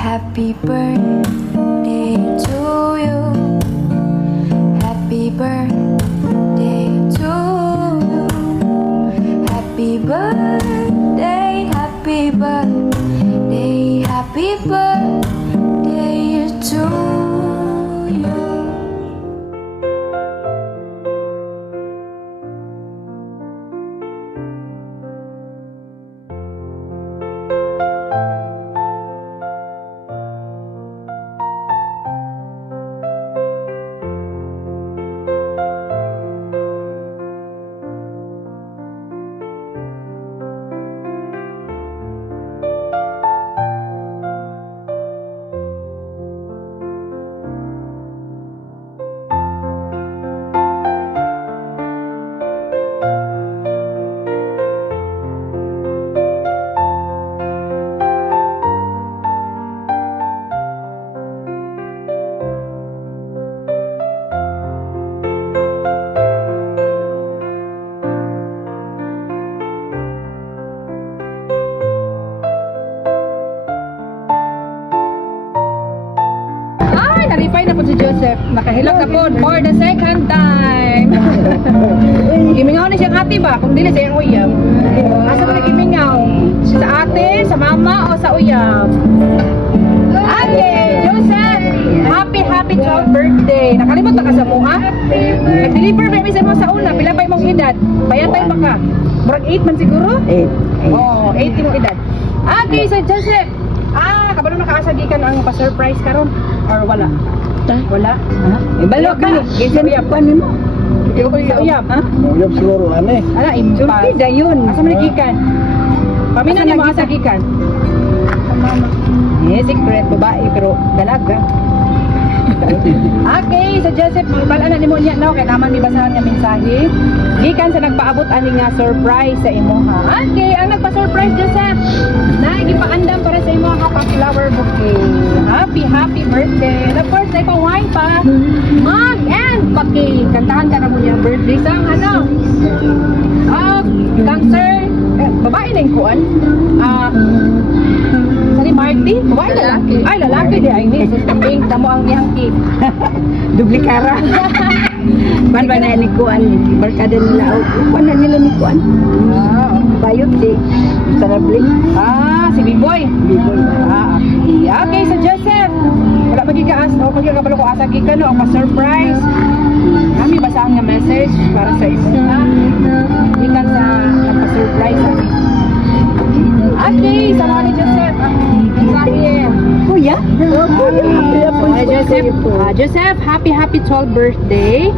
Happy birthday to you. Happy birthday to you. Happy birthday, happy birthday, happy birthday to you. Nalipay na po si Joseph. Nakahilak na po for the second time. Gimingaw na siyang ate ba? Kung dili sa iyang uyab. Asa mo nagimingaw? Sa ate, sa mama, o sa uyab? Ate, Joseph! Happy 12th birthday. Nakalimot na ka sa mua? Nag-deliver ba yung mo sa una? Pila pa yung edad? Bayatay pa ka? Murag 8 man siguro? 8. Oo, 8 yung edad. Okay, so Joseph. Kabalo nakasagikan ang pa-surprise karon or wala? Wala? Ibalo ka. Isa niya pa nimo. Di ko sa uyab, ha? Uyab siguro, ane. Ala, impas. Sulti dayon. Asa man nagikan? Pamina ni mga sagikan. Secret babae pero dalaga. Okay, so Joseph, balaan na nimo niya now kay naman mi basahan nga mensahe. Gikan sa nagpaabot ani nga surprise sa imo ha. Okay, ang nagpa-surprise Joseph. Gipaandam para sa imo nga flower bouquet. Happy birthday. And of course, ay pa-wine pa. Mug and paki. Kantahan ka na mo niya birthday sang ano? Cancer. Babae na yung kuan. Sani Marty? Babae lalaki. Ay, lalaki di ay ni. Pink na mo ang niyang cake. Dublikara. Ban ba na likuan? Barkada nila. Kuan na nila likuan. Bayot di. Sarabli. Si Biboy. Biboy. Okay, so Joseph. Wala magigkaas o magigkabalo ko asagi ka no, ang pa-surprise. Kami basahan nga message para sa imo ha. Ikan sa nagpa-surprise. Okay, salamat ni Joseph. Ang mensahe. Kuya? Joseph, happy 12th birthday.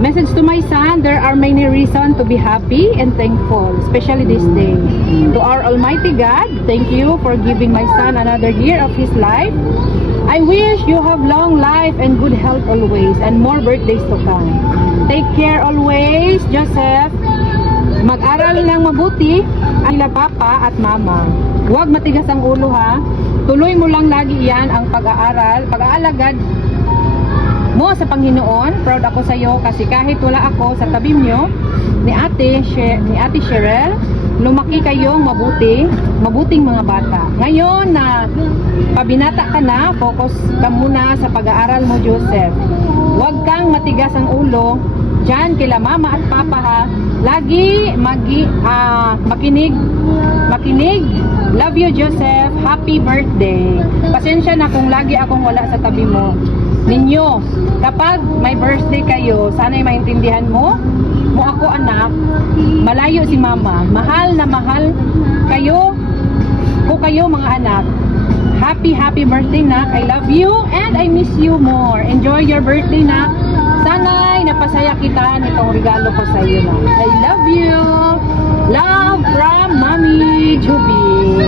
Message to my son, there are many reasons to be happy and thankful, especially this day. To our Almighty God, thank you for giving my son another year of his life. I wish you have long life and good health always and more birthdays to come. Take care always, Joseph. Mag-aral ng mabuti ang ila papa at mama. Huwag matigas ang ulo ha. Tuloy mo lang lagi yan ang pag-aaral, pag-aalagad mo sa Panginoon. Proud ako sa iyo kasi kahit wala ako sa tabi niyo ni Ate Cheryl, lumaki kayong mabuting mga bata. Ngayon na pabinata ka na, focus ka muna sa pag-aaral mo, Joseph. Huwag kang matigas ang ulo diyan kila mama at papa ha. Lagi makinig. Love you, Joseph. Happy birthday. Pasensya na kung lagi akong wala sa tabi mo. Ninyo, kapag may birthday kayo, sana'y maintindihan mo ako anak, malayo si mama. Mahal na mahal kayo mga anak. Happy birthday nak. I love you and I miss you more. Enjoy your birthday nak. Sana'y napasaya kita nitong regalo ko sa iyo na. I love you. Love from Mami Juby.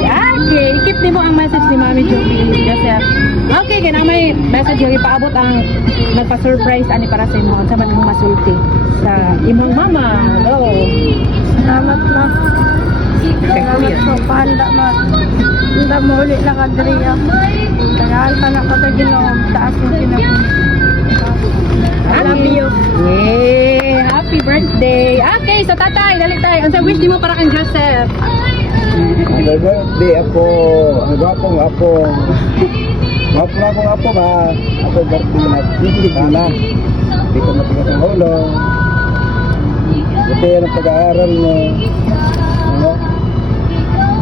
Okay, keep mo ang message ni Mami Juby, Joseph. Okay, kaya na may message yung ipaabot ang nagpa-surprise ani para sa imo sa manong masulti sa imong mama. Hello. Salamat na. Salamat po. Pahanda ma. Hindi mo ulit na kadriya. Tagaan ka na ka sa Ginoo. Taas mo pinag- I love you. Yay! Happy birthday. Okay, so tatay, dali tayo. Ang sa wish mo para kang Joseph. Happy birthday ako. Ang gwapong apong. Gwapo na akong apo ba? Ako birthday na. Sana. Hindi ko matigas ang ulo. Buti yan ang pag-aaral mo. Ano?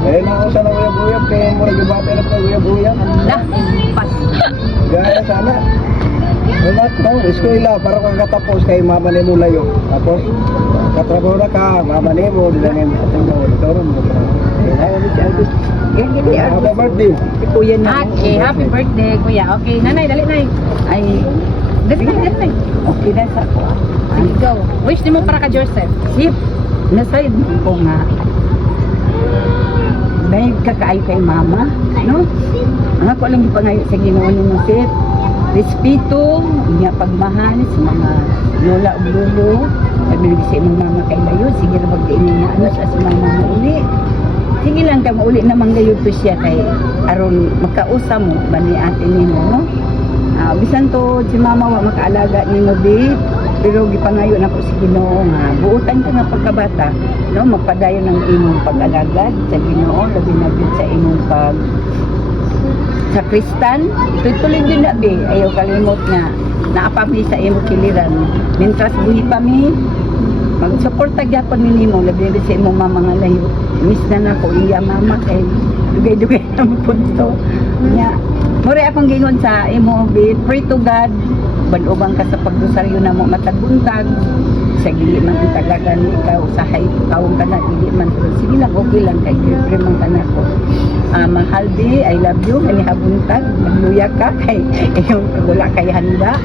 Kaya na ako sana uyab-uyab. Kaya mo nag-ibate na pag-uyab-uyab. Lah, pas. Gaya sana. Wala no, eskwela para kang katapos kay mama ni mo layo. Tapos katrabaho na ka, mama ni mo dilanin atong mo ditoron mo. Ay, si August. Ganyan ni Happy August. birthday. Si Kuya na. Okay, happy birthday, kuya. Okay, nanay, dali, nay. Ay, Dali, nay. okay na sa ko. Sige, go. Wish mo para ka Joseph. Sip, naside ko nga. May kakaayo kay mama, no? Ang ako lang ipangayo sa Ginoo ni mo, Sip. Respeto, niya pagmahal sa mga lola o lolo. Pagbilibig sa imong mama kay layo, sige na mag-iinin na ano sa mama mo uli. Sige lang ka mauli naman gayon to siya kay aron makausap mo ba ni ate nimo, no? Bisan to si mama wa makaalaga nimo di, pero gipangayo na ko si Ginoo nga buutan ka nga pagkabata, no? Magpadayon ng imong pag-alagad sa Ginoo, labi na gyud sa imong pag sa Kristan, tuloy din na be, ayaw kalimot nga naapami sa imo kiliran. Mintras buhi pa mi, mag-suporta gyapon ni nimo, labi na sa imong mama nga layo. Miss na nako iya mama kay dugay-dugay na mo punto. Nya, more akong gingon sa imo be, pray to God, ban-ubang ka sa pagdusaryo na mo mataguntag. Sa gili man itagagan ikaw sa hay taong ka na, hindi man sige lang, okay lang kay man ka na ko. Mahal di, I love you, kani habuntag, magluya ka kay yung wala kay handa.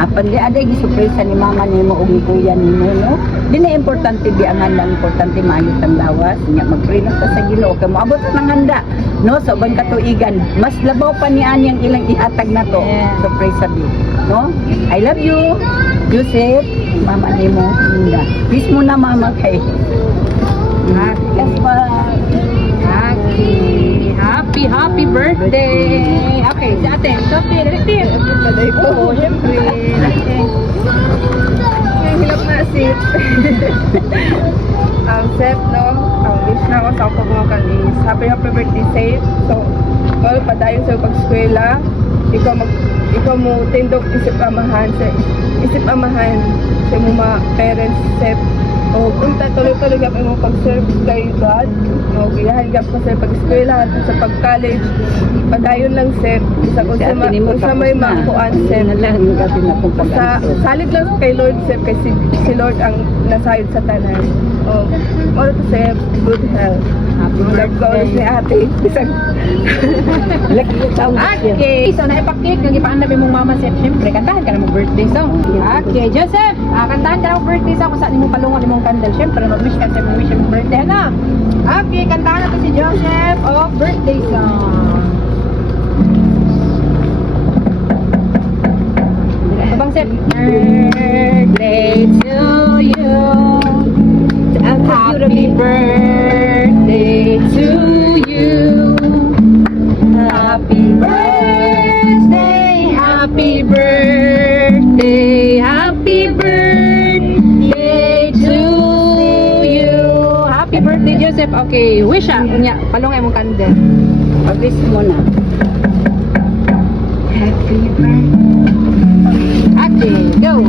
Apan di aday gisurpresa ni mama ni mo ug ni kuya ni mo, no? Di na importante di ang handa, importante maayos ang lawas, nya mag-pray lang ka sa Ginoo kay moabot ng handa, no? Sa ubang katuigan, mas labaw pa ni ani ang ilang ihatag na to. Surpresa di, no? I love you, Joseph, mama ni mo, Linda. Peace mo na mama kay. Yes, pa. Okay. Happy birthday. Okay, si ate. Sophie, dali. Oo, syempre. Hilap na Sip. Sep, no? Ang wish na ako sa ako mga kalis. Happy birthday, Sep. So, well, padayon sa pag-eskwela. Ikaw mo tindog isip amahan sa mga parents, Sep. O punta tuloy-tuloy ka mo pag-serve kay God. O giyahan ka pa sa pag-eskwela at sa pag-college. Padayon lang, Sep. Isa ko sa may makuan, Sep. Salit lang kay Lord, Sep, kasi si Lord ang nasayod sa tanan. O, all to Sep, good health. Love ko ulit ni ate. Isang Okay, so naipakik, yung ipaandabi mong mama Sep, syempre, kantahan ka na mong birthday song. Okay, Joseph, kantahan ka na mong birthday song kung saan mo palungan mong candle. Syempre, mag-wish ka sa wish mong birthday, ano? Okay, kantahan natin si Joseph of birthday song. Abang Sep. Birthday to you. Happy birthday to you. Happy birthday, happy birthday, happy birthday to you. Happy birthday, Joseph. Okay, wish niya. Palungay mong candle. Pag-wish mo na. Happy birthday. Okay, go.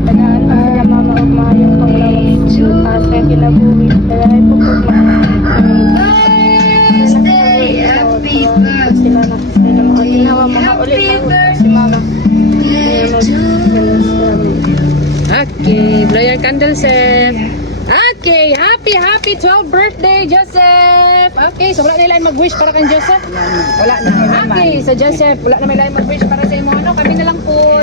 Tanahan pa sila mama o mayong panglawang taas kaya kinabuhi. Kaya ay po po sila na mga ginawa mga ulit si mama. Okay, blow your candle, Seth. Okay, happy 12th birthday, Joseph. Okay, so wala na ilang mag-wish para kang Joseph. Wala na naman. Okay, so Joseph, wala na may ilang mag-wish para sa imo ano, kami na lang po.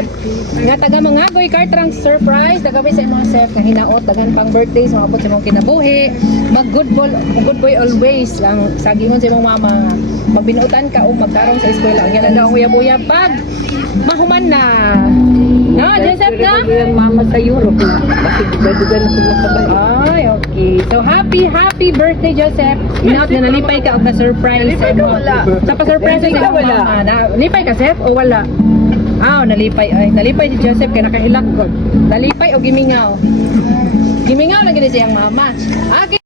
Nga taga mga goy kartrang surprise, tagabi sa imong Seth nga hinaot daghan pang birthday sa mga po sa imong kinabuhi. Mag good boy always lang sa gingon sa imong mama. Magbinuotan ka o magkaroon sa eskwela. Ang yan daw uyab-uyab pag mahuman na. No, Joseph na? Yung mama sa Europe na. Kasi duga-duga na sila kabalik. Ay, okay. So, happy birthday, Joseph. Inaot na nalipay ka o na-surprise. Nalipay ka, wala. Napa-surprise sa Nalipay ka, iyong wala. mama. Nalipay ka, Seth, o wala? Nalipay. Ay, nalipay si Joseph kaya nakahilak ko. Nalipay o gimingaw? Gimingaw lang gini siyang mama. Okay,